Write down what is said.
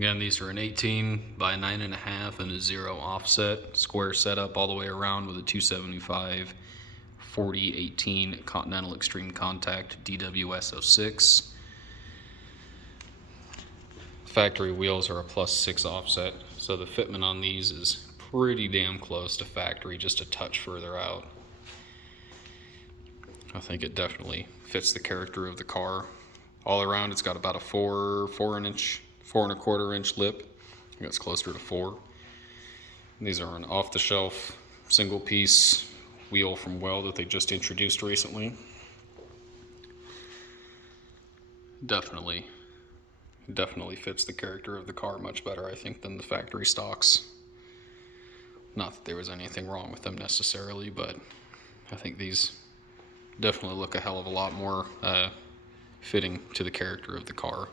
Again, these are an 18 by 9.5 and a 0 offset square setup all the way around with a 275 4018 Continental Extreme Contact DWS06. Factory wheels are a +6 offset, so the fitment on these is pretty damn close to factory, just a touch further out. I think it definitely fits the character of the car. All around, it's got about a 4.25 inch lip. I think it's closer to 4. These are an off-the-shelf single-piece wheel from Weld that they just introduced recently. Definitely fits the character of the car much better, I think, than the factory stocks. Not that there was anything wrong with them necessarily, but I think these definitely look a hell of a lot more fitting to the character of the car.